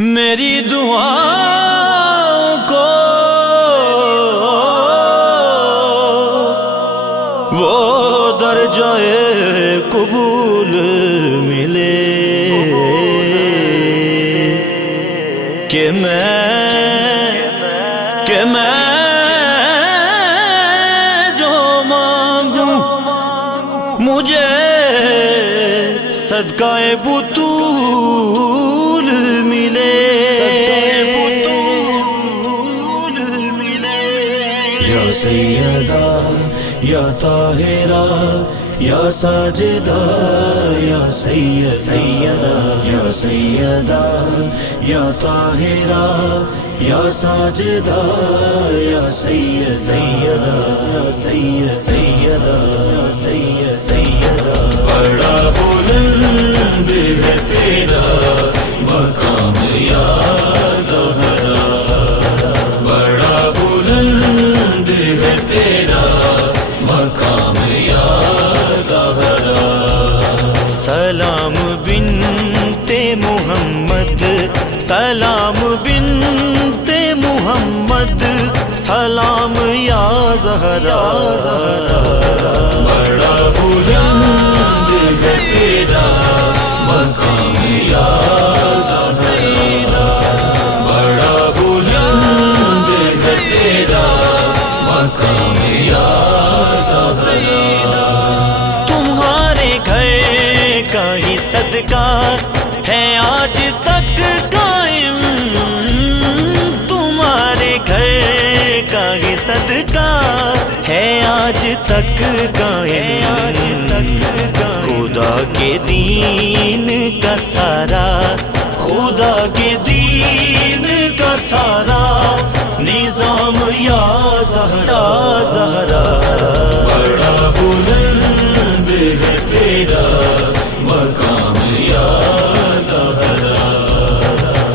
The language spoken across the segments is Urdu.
میری دعاؤں کو وہ درجہ قبول ملے کہ میں جو مانگوں مجھے صدقہ بطول ملے، یا سیدہ یا طاہرہ یا ساجدہ یا سیدہ یا سیدہ یا طاہرہ یا ساجدہ یا سیدہ سیدہ بڑا بلند ہے تیرا مقام یا زہرا، بڑا بلند ہے تیرا مقام یا زہرا۔ سلام بنت محمد، سلام بنت محمد، سلام یا زہرا، بڑا بلند ہے تیرا مقام یا زہرا، بڑا بلند ہے تیرا مقام یا زہرا۔ تمہارے گھر کا ہی صدقہ ہے آج تک قائم، تمہارے گھر کا ہی صدقہ ہے آج تک قائم، خدا کے دین کا سارا، خدا کے دین کا سارا نظام یا زہرا، بڑا بلند ہے تیرا مقام یا زہرا،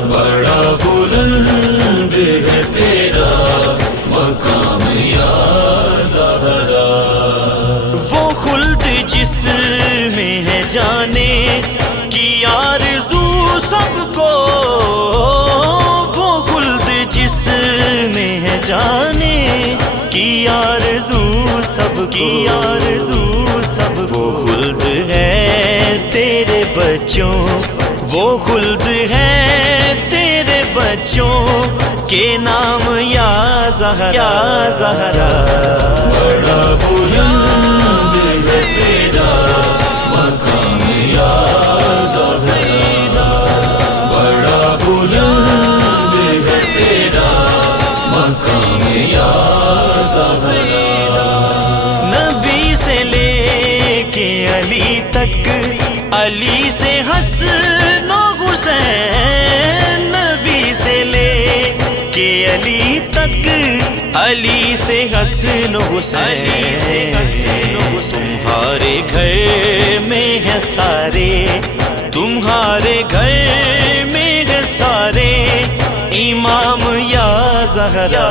بڑا بلند ہے تیرا مقام یا زہرا۔ وہ خلد جس میں ہے جانے کی آرزو سب کو، وہ خلد جس میں ہے جانے کی آرزو سب کی آرزو سب، وہ خلد ہے تیرے بچوں، وہ خلد ہے تیرے بچوں کے نام یا زہرا، بڑا بلند ہے تیرا مقام یا زہرا، بڑا بلند ہے تیرا مقام یا زہرا۔ نبی سے لے کے علی تک، علی سے حسن و حسین، نبی سے لے کے علی تک، علی سے حسن و حسین، تمہارے گھر میں ہے سارے، تمہارے گھر میں ہے سارے امام یا زہرا،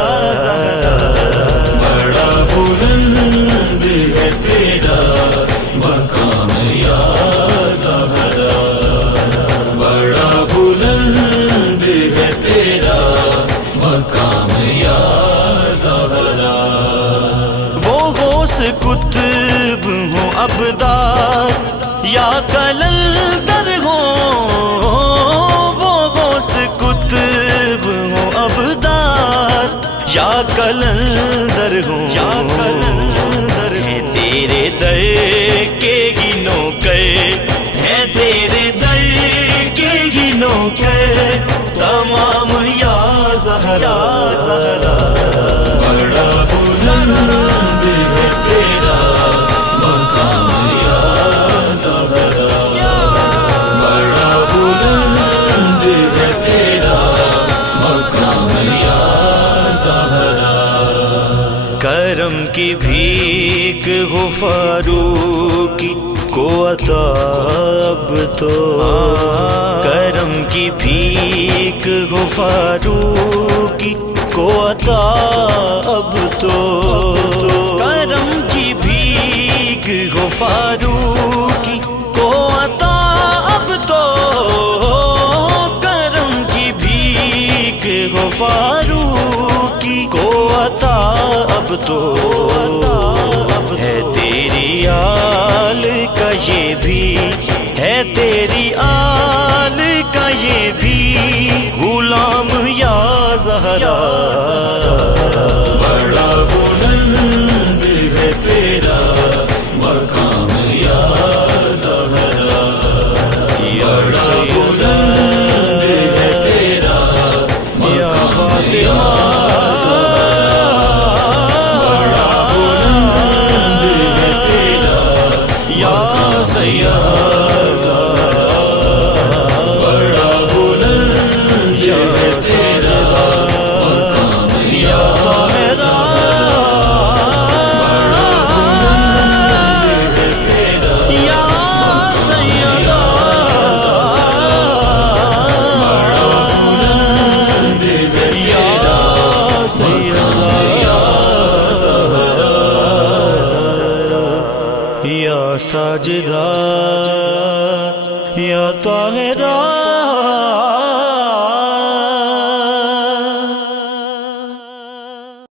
بڑا بلند ہے تیرا مقام یا زہرا، بڑا بلند ہے تیرا مقام یا زہرا۔ وہ غوث قطب ہوں ابدار یا کلندر ہوں، وہ غوث قطب ہوں ابدار یا کلندر ہوں، ہے تیرے در کے ہی نوکر، ہے تیرے در کے ہی نوکر تمام یا زہرا، بڑا بلند ہے تیرا مقام یا زہرا، بڑا بلند ہے تیرا مقام یا زہرا۔ کرم کی بھیک ہو فاروقی کو عطا اب تو، کرم کی بھیک ہو فاروقی کو عطا اب تو، کرم کی بھیک ہو فاروقی کو عطا اب تو، کرم کی بھیک تو ہے تیری آل کا یہ بھی، ہے تیری آل کا یہ بھی غلام یا زہرا۔ بڑا بلند ہے تیرا مقام یا زہرا، بڑا بلند ہے تیرا مقام یا زہرا، بڑا بلند ہے تیرا یا سیدہ، بڑا بلند ہے تیرا مقام یا یا ساجدہ یا طاہرہ۔